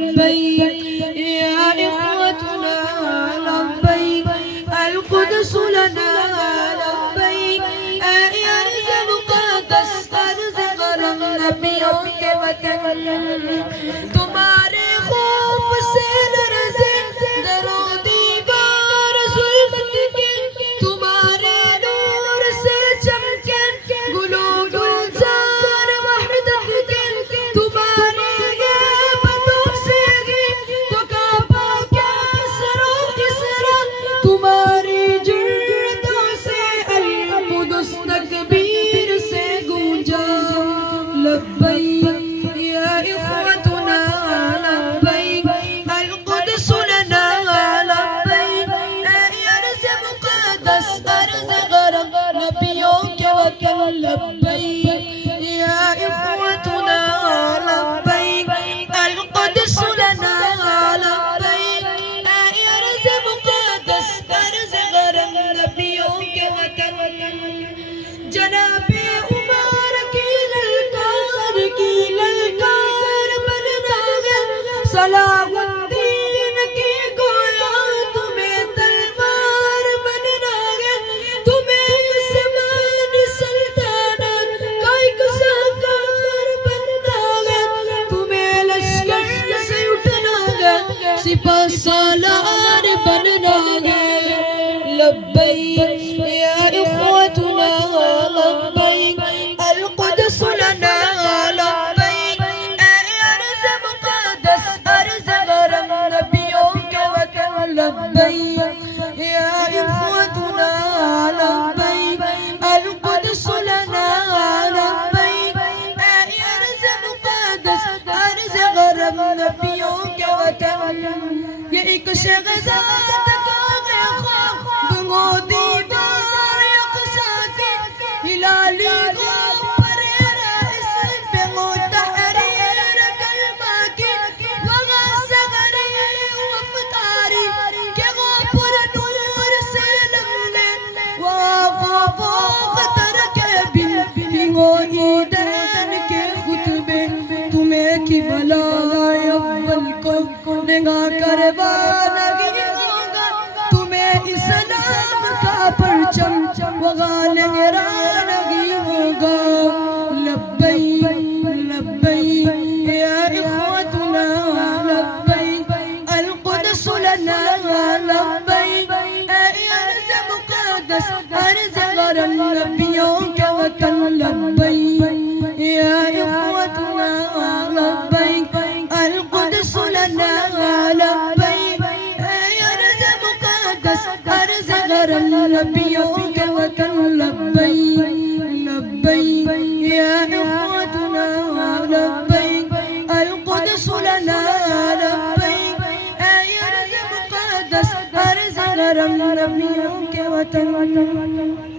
لبيك يا إخوتنا لبيك القدس لنا لبيك يا أرض مقدس أرض غرم नबियों के वतन तुम्हारे खौफ से लरज़े दरो दीवार ज़ुल्मत के तुम्हारे नूर से चमके गुलो गुलजार वहदत के तुम्हारे गैबतों से तो काबा क्या सरो किसरा तुम्हारी जुर्दों से अल-कुदस तकबीर से गूंजा लब्बैक या इख़्वतुना लब्बैक अल-कुदस लना लब्बैक या अर्ज़ मुक़द्दस अर्ज़ गरम नबियों के वतन लब्बैक या इख़्वतुना लब्बैक अल-कुदस लना लब्बैक या अर्ज़ मुक़द्दस अर्ज़ गरम नबियों के वतन जनाबे उमर की ललकार बनना है सलाहुद्दीन की गोया तुम्हें तलवार बनना है तुम्हें उस्मान सल्तनत का एक सरदार बनना है तुम्हें लश्कर से उठना है सिपह सालार बनना है लब्बैक या इख़्वतुना लब्बैक अल-कुदस लना लब्बैक अर्ज़ मुक़द्दस अर्ज़ गरम नबियों के वतन लब्बैक या इख़्वतुना लब्बैक अल-कुदस लना लब्बैक अर्ज़ मुक़द्दस अर्ज़ गरम नबियों के वतन ये एक शहज़ाद का ख्वाब मोदी बार यक़ज़ा के हिलाली को परेरा इस पे मुतहरीर कलमा की वगा सगरी वफ़तारी के वो पुर नूर से लम्बे वो ख़तर के बिन हिंगो ईदन के खुतबे तुम्हें की बलाए अव्वल को निगाह करवा नहीं होगा तुम्हें इस्लाम का परचम वगा लहरा नहीं होगा लब्बैक लब्बैक या इख़्वतुना लब्बैक अल-कुदस लना लब्बैक अर्ज़ मुक़द्दस अर्ज़ गरम नबियों के वतन लब्बैक या इख़्वतुना लब्बैक अल-कुदस लना लब्बैक अर्ज़ मुक़द्दस अर्ज़ गरम नबियों के वतन लब्बैक लब्बैक या इख़्वतुना लब्बैक अल-कुदस लना लब्बैक अर्ज़ मुक़द्दस अर्ज़ गरम नबियों के वतन